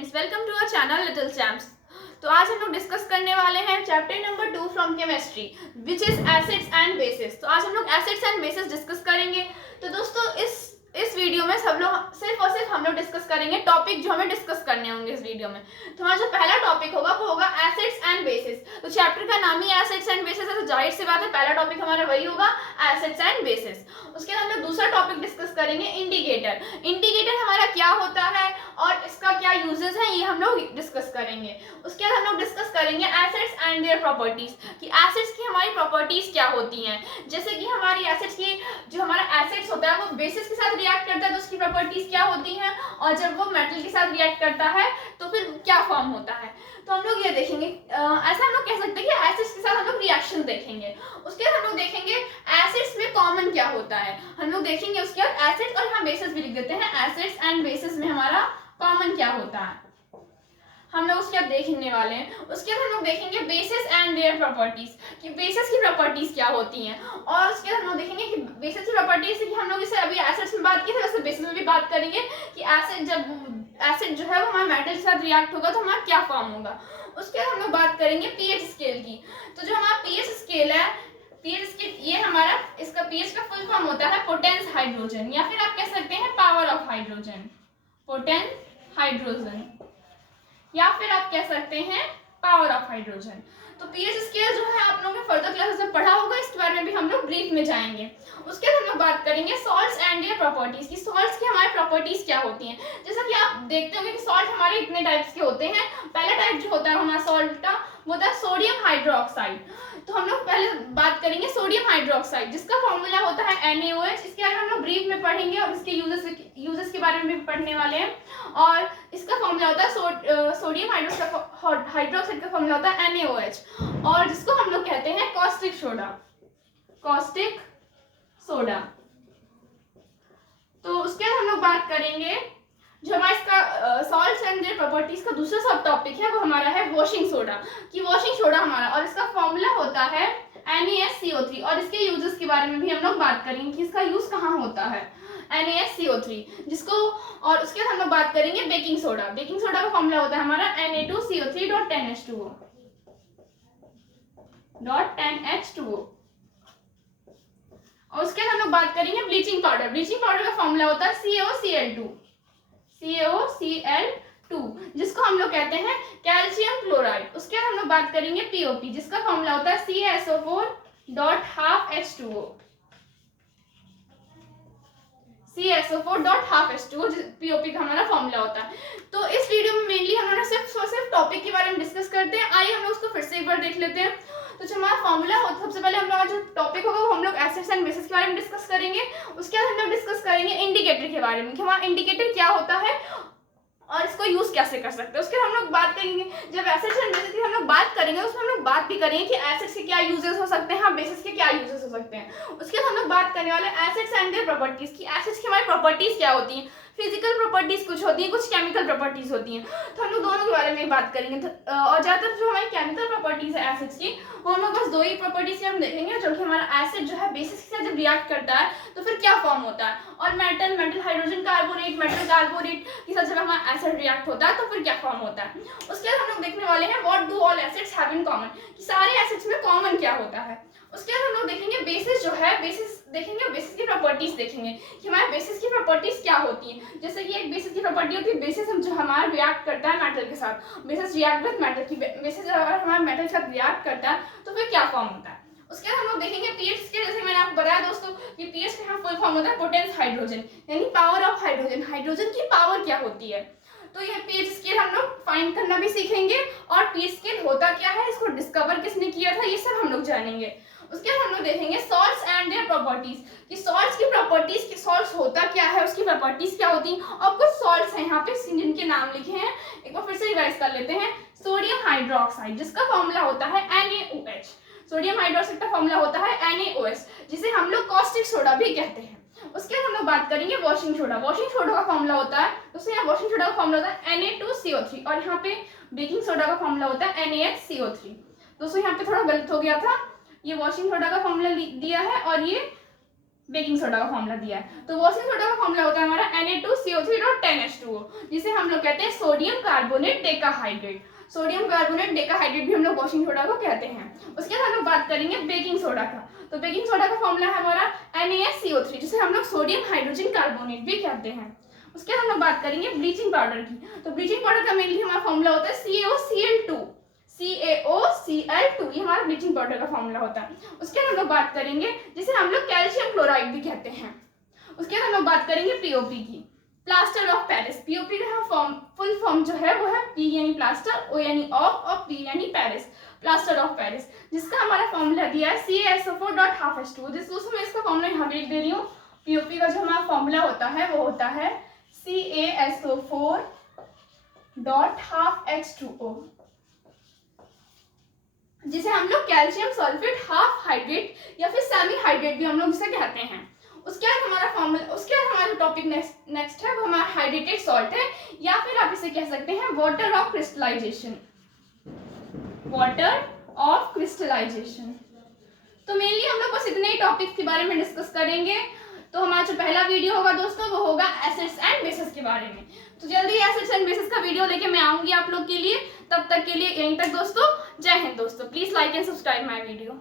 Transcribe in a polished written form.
Friends, welcome to our channel little champs. तो आज हम लोग डिस्कस करने वाले हैं chapter number 2 from chemistry which is acids and bases. तो आज हम लोग एसिड्स एंड बेसिस डिस्कस करेंगे। तो दोस्तों इस वीडियो में सब लोग सिर्फ और सिर्फ हम लोग डिस्कस करेंगे टॉपिक जो हमें डिस्कस करने होंगे इस वीडियो में। तो हमारा जो पहला टॉपिक होगा वो होगा एसिड्स एंड बेसिस। तो चैप्टर का नाम ही एसिड्स एंड बेसिस है, तो जाहिर सी बात है पहला टॉपिक हमारा वही होगा, एसिड्स एंड बेसिस। उसके बाद हम लोग दूसरा टॉपिक डिस्कस करेंगे इंडिकेटर। इंडिकेटर हमारा क्या होता है और इसका क्या यूजेस है ये हम लोग डिस्कस करेंगे। उसके बाद हम लोग डिस्कस करेंगे एसिड्स एंड देयर प्रॉपर्टीज, कि एसिड्स की हमारी प्रॉपर्टीज क्या होती हैं। जैसे कि हमारी एसिड्स की जो हमारा एसिड्स होता है वो बेसिस के साथ रिएक्ट करता है तो उसकी प्रॉपर्टीज क्या होती हैं, और जब वो मेटल के साथ रिएक्ट करता है तो फिर क्या फॉर्म होता है। तो हम लोग ये देखेंगे, ऐसा हम लोग कह सकते हैं कि एसिड्स के साथ हम लोग रिएक्शन देखेंगे। उसके बाद हम लोग देखेंगे एसिड्स में कॉमन क्या होता है, हम लोग देखेंगे। उसके बाद एसिड्स और यहाँ बेसिस भी लिख देते हैं, एसिड्स एंड बेसिस में हमारा कॉमन क्या होता है हम लोग उसके बाद देखने वाले हैं। उसके बाद हम लोग देखेंगे बेसिस एंड देयर प्रॉपर्टीज, कि बेसिस की प्रॉपर्टीज क्या होती हैं। और उसके बाद हम लोग देखेंगे कि बेसिस की प्रॉपर्टीज कि हम लोग इसे अभी एसिड्स में बात की थी वैसे बेसिस में भी बात करेंगे कि एसिड जब एसिड जो है वो हमारे मेटल के साथ रिएक्ट होगा तो हमारा क्या फॉर्म होगा। उसके बाद हम लोग बात करेंगे पीएच स्केल की। तो जो हमारा पीएच स्केल है, पीएच स्केल ये हमारा, इसका पीएच का फुल फॉर्म होता है पोटेंस हाइड्रोजन, या फिर आप कह सकते हैं power of hydrogen, potence hydrogen, या फिर आप कह सकते हैं पावर ऑफ हाइड्रोजन। तो पीएच स्केल जो है आप लोगों ने फर्दर क्लासेस में पढ़ा होगा, इसके बारे में भी हम लोग ब्रीफ में जाएंगे। उसके बाद हम लोग बात करेंगे सॉल्ट्स एंड देयर प्रॉपर्टीज, की सॉल्ट्स की हमारी प्रॉपर्टीज क्या होती हैं। जैसा कि आप देखते होंगे कि सॉल्ट हमारे इतने टाइप्स के होते हैं। पहला टाइप जो होता है हमारा सॉल्ट का वो होता है सोडियम हाइड्रोक्साइड। तो हम लोग पहले बात करेंगे सोडियम हाइड्रोक्साइड, जिसका फॉर्मूला होता है NaOH। इसके बारे में हम लोग ब्रीफ में पढ़ेंगे और इसके यूजेस के बारे में भी पढ़ने वाले हैं। और इसका फॉर्मूला होता है सोडियम हाइड्रोक्साइड का फॉर्मूला होता है NaOH, और जिसको हम लोग कहते हैं कॉस्टिक सोडा, कॉस्टिक सोडा। तो उसके बाद हम लोग बात करेंगे जो हमारा इसका सॉल्ट्स एंड देयर प्रॉपर्टीज का दूसरा सब टॉपिक है वो हमारा है वॉशिंग सोडा, कि वॉशिंग सोडा हमारा, और इसका फॉर्मूला होता है NaSCO3। और इसके यूजेस के बारे में भी हम लोग बात करेंगे कि इसका यूज कहाँ होता है, NaSCO3 जिसको। और उसके बाद हम लोग बात करेंगे बेकिंग सोडा। बेकिंग सोडा का फॉर्मूला होता है हमारा Na2CO3.10H2O, और उसके बाद हम लोग बात करेंगे ब्लीचिंग पाउडर। ब्लीचिंग पाउडर का फॉर्मूला होता है CaOCl2, जिसको हम लोग कहते हैं कैल्शियम क्लोराइड। उसके बाद हम लोग बात करेंगे POP, जिसका फॉर्मूला होता है CaSO4.12H2O, CaSO4.12H2O POP का हमारा फॉर्मूला होता है। तो इस वीडियो में मेनली हम लोग सिर्फ टॉपिक के बारे में डिस्कस करते हैं। आइए हम लोग उसको फिर से एक बार देख लेते हैं। तो जो हमारा फॉर्मूला होता है, सबसे पहले हम लोग जो टॉपिक होगा वो हम लोग एसिड्स एंड बेसिस के बारे में डिस्कस करेंगे। उसके बाद हम लोग डिस्कस करेंगे इंडिकेटर के बारे में, कि हमारा इंडिकेटर क्या होता है और इसको यूज कैसे कर सकते हैं। उसके बाद हम लोग बात करेंगे, जब एसिड्स एंड बेसिस की हम लोग बात करेंगे उसमें हम लोग बात भी करेंगे कि एसिड्स के क्या यूजेस हो सकते हैं, बेसिस के क्या यूजेस हो सकते हैं। उसके बाद हम लोग बात करने वाले एसिड्स एंड देयर प्रॉपर्टीज, की एसिड्स की हमारी प्रॉपर्टीज क्या होती हैं। फिजिकल प्रॉपर्टीज कुछ होती हैं, कुछ केमिकल प्रॉपर्टीज होती हैं, तो हम लोग दोनों के बारे में बात करेंगे। और ज्यादातर जो हमारी केमिकल प्रॉपर्टीज है एसिड्स की, वो हम लोग बस दो ही प्रॉपर्टीज की हम देखेंगे, जो कि हमारा एसिड जो है बेसिस के साथ जब रिएक्ट करता है तो फिर क्या फॉर्म होता है, और metal hydrogen carbonate, metal carbonate के साथ जब हमारा एसिड रिएक्ट होता है तो फिर क्या फॉर्म होता है। उसके बाद हम लोग देखने वाले हैं what do all acids have in common, कि सारे एसिड्स में कॉमन क्या होता है। उसके बाद हम लोग देखेंगे बेसिस जो है, बेसिस देखेंगे, बेसिस की प्रॉपर्टीज देखेंगे कि हमारे बेसिस की प्रॉपर्टीज क्या होती हैं। जैसे कि एक बेसिस की प्रॉपर्टी होती है बेसिस जो हमारा रिएक्ट करता है मेटल के साथ, बेसिस रिएक्ट विद मेटल, की बेसिस अगर हमारा मेटल के साथ रिएक्ट करता है तो फिर क्या फॉर्म होता है। उसके बाद हम लोग देखेंगे पीएच स्केल, जैसे मैंने आपको बताया दोस्तों कि पीएच का फुल फॉर्म होता है पोटेंस हाइड्रोजन, यानी पावर ऑफ हाइड्रोजन, हाइड्रोजन की पावर क्या होती है। तो ये पीएच स्केल हम लोग फाइंड करना भी सीखेंगे, और पीएच स्केल होता क्या है, इसको डिस्कवर किसने किया था, ये सब हम लोग जानेंगे। उसके बाद हम लोग देखेंगे सॉल्ट्स एंड देयर प्रॉपर्टीज, कि सॉल्ट्स की प्रॉपर्टीज, कि सॉल्ट्स होता क्या है, उसकी प्रॉपर्टीज क्या होती हैं। और कुछ सॉल्ट्स हैं यहाँ पे जिनके नाम लिखे हैं, एक बार फिर से रिवाइज कर लेते हैं। सोडियम हाइड्रोक्साइड, जिसका फॉर्मूला होता है NaOH। सोडियम हाइड्रोक्साइड का फॉर्मूला होता है NaOH, जिसे हम लोग कॉस्टिक सोडा भी कहते हैं। उसके बाद हम लोग बात करेंगे वॉशिंग सोडा। वॉशिंग सोडा का फॉर्मूला होता है, दोस्तों यहाँ वॉशिंग सोडा का फॉर्मूला होता है Na2CO3, और यहाँ पे बेकिंग सोडा का फॉर्मूला होता है NaHCO3। दोस्तों यहाँ पे थोड़ा गलत हो गया था, ये वॉशिंग सोडा का फॉर्मूला दिया है और ये बेकिंग सोडा का फॉर्मूला दिया है। तो वॉशिंग सोडा का फॉर्मूला होता है हमारा Na2CO3.10H2O, जिसे हम लोग कहते हैं sodium carbonate decahydrate. Sodium carbonate decahydrate भी हम लोग वॉशिंग सोडा को कहते हैं। उसके बाद हम लोग बात करेंगे बेकिंग सोडा का। तो बेकिंग सोडा का फॉर्मूला है हमारा NaSCO3, जिसे हम लोग सोडियम हाइड्रोजन कार्बोनेट भी कहते हैं। उसके बाद हम लोग बात करेंगे ब्लीचिंग पाउडर की। तो ब्लीचिंग पाउडर का मेनली हमारा फॉर्मूला होता है CaOCl2, ये हमारा ब्लीचिंग पाउडर का फॉर्मूला होता है। उसके बाद हम लोग बात करेंगे जिसे हम लोग कैल्शियम क्लोराइड भी कहते हैं। उसके बाद हम लोग बात करेंगे पीओपी की, प्लास्टर ऑफ पेरिस। पीओपी का फुल फॉर्म जो है वो है P यानी प्लास्टर, O यानी ऑफ और P यानी पेरिस, प्लास्टर ऑफ पेरिस, जिसका हमारा फॉर्मूला दिया है CaSO4.12H2O। जिसको मैं इसका फॉर्मूला यहाँ पे लिख दे रही हूँ। पीओपी का जो हमारा फॉर्मूला होता है वो होता है CaSO4.12H2O, जिसे हम लोग कैल्शियम सल्फेट हाफ हाइड्रेट या फिर सेमी हाइड्रेट भी हम लोग इसे कहते हैं। उसके बाद हमारा फॉर्मूला, उसके बाद हमारा टॉपिक नेक्स्ट है वो हमारा हाइड्रेटेड सॉल्ट है, या फिर आप इसे कह सकते हैं water of crystallisation, water of crystallisation. तो मेनली हम लोग बस इतने ही टॉपिक्स के बारे में डिस्कस करेंगे। तो हमारा जो पहला वीडियो होगा दोस्तों वो होगा एसिड्स एंड बेसिस के बारे में। तो जल्दी एसिड्स एंड बेसिस का वीडियो लेके मैं आऊंगी आप लोग के लिए। तब तक के लिए यहीं तक दोस्तों। जय हिंद दोस्तों। Please like and subscribe my video.